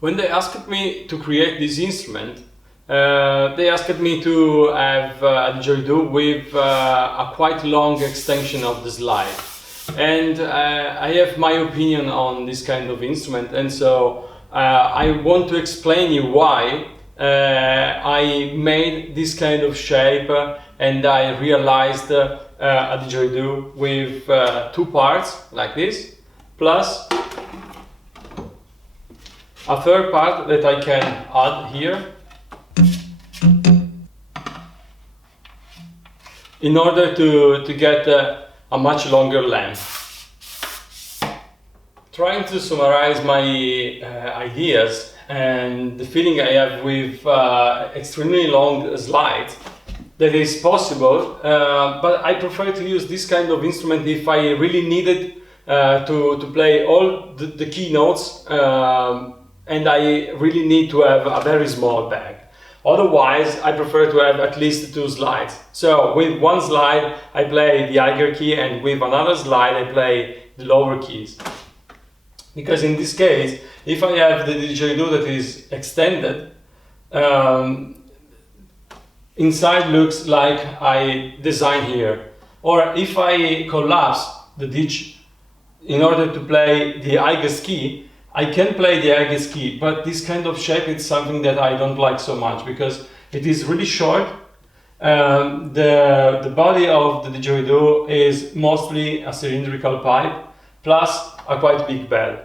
When they asked me to create this instrument, they asked me to have a didgeridoo with a quite long extension of the slide. And I have my opinion on this kind of instrument, and so I want to explain you why I made this kind of shape and I realized a didgeridoo with two parts like this, plus a third part that I can add here in order to get a much longer length. Trying to summarize my ideas and the feeling I have with extremely long slides, that is possible, but I prefer to use this kind of instrument if I really needed to play all the key notes and I really need to have a very small bag. Otherwise, I prefer to have at least two slides. So with one slide I play the higher key, and with another slide I play the lower keys. Because in this case, if I have the didgeridoo that is extended, inside looks like I design here. Or if I collapse the ditch in order to play the highest key, I can play the highest key, but this kind of shape is something that I don't like so much because it is really short. The body of the didgeridoo is mostly a cylindrical pipe plus a quite big bell.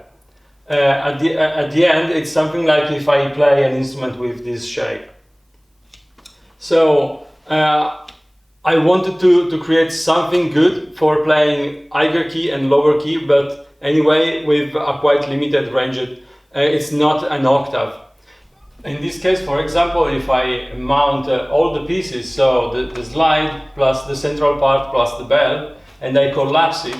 At the end, it's something like if I play an instrument with this shape. So I wanted to create something good for playing higher key and lower key, but anyway with a quite limited range. It's not an octave. In this case, for example, if I mount all the pieces, so the slide plus the central part plus the bell, and I collapse it,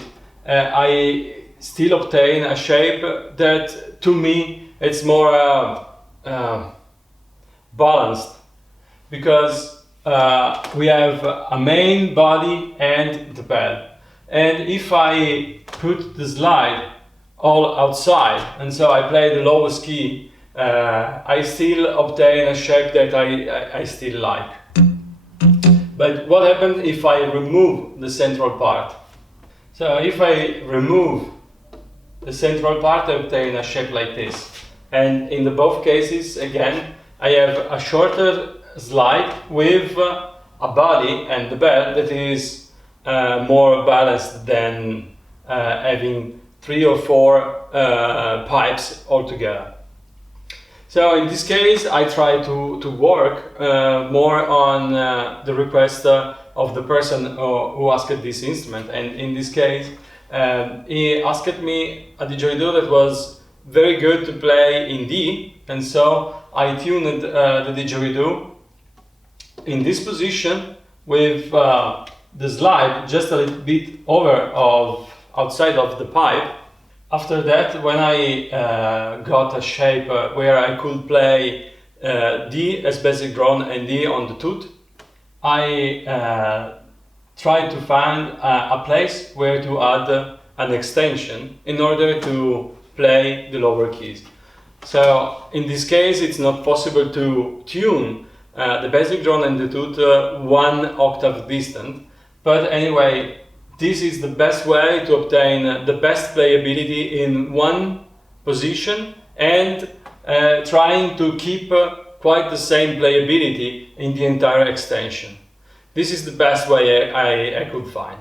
I still obtain a shape that to me it's more balanced, because we have a main body and the bell. And if I put the slide all outside, and so I play the lowest key, I still obtain a shape that I still like. But what happens if I remove the central part? So if I remove the central part, I obtain a shape like this. And in the both cases, again, I have a shorter slide with a body and the bell that is more balanced than having 3 or 4 pipes altogether. So in this case I try to work more on the request of the person who asked this instrument, and in this case he asked me a didgeridoo that was very good to play in D, and so I tuned the didgeridoo in this position with the slide just a little bit outside of the pipe. After that, when I got a shape where I could play D as basic drone and D on the toot, I try to find a place where to add an extension in order to play the lower keys. So in this case it's not possible to tune the basic drone and the toot 1 octave distant, but anyway, this is the best way to obtain the best playability in one position and trying to keep quite the same playability in the entire extension. This is the best way I could find.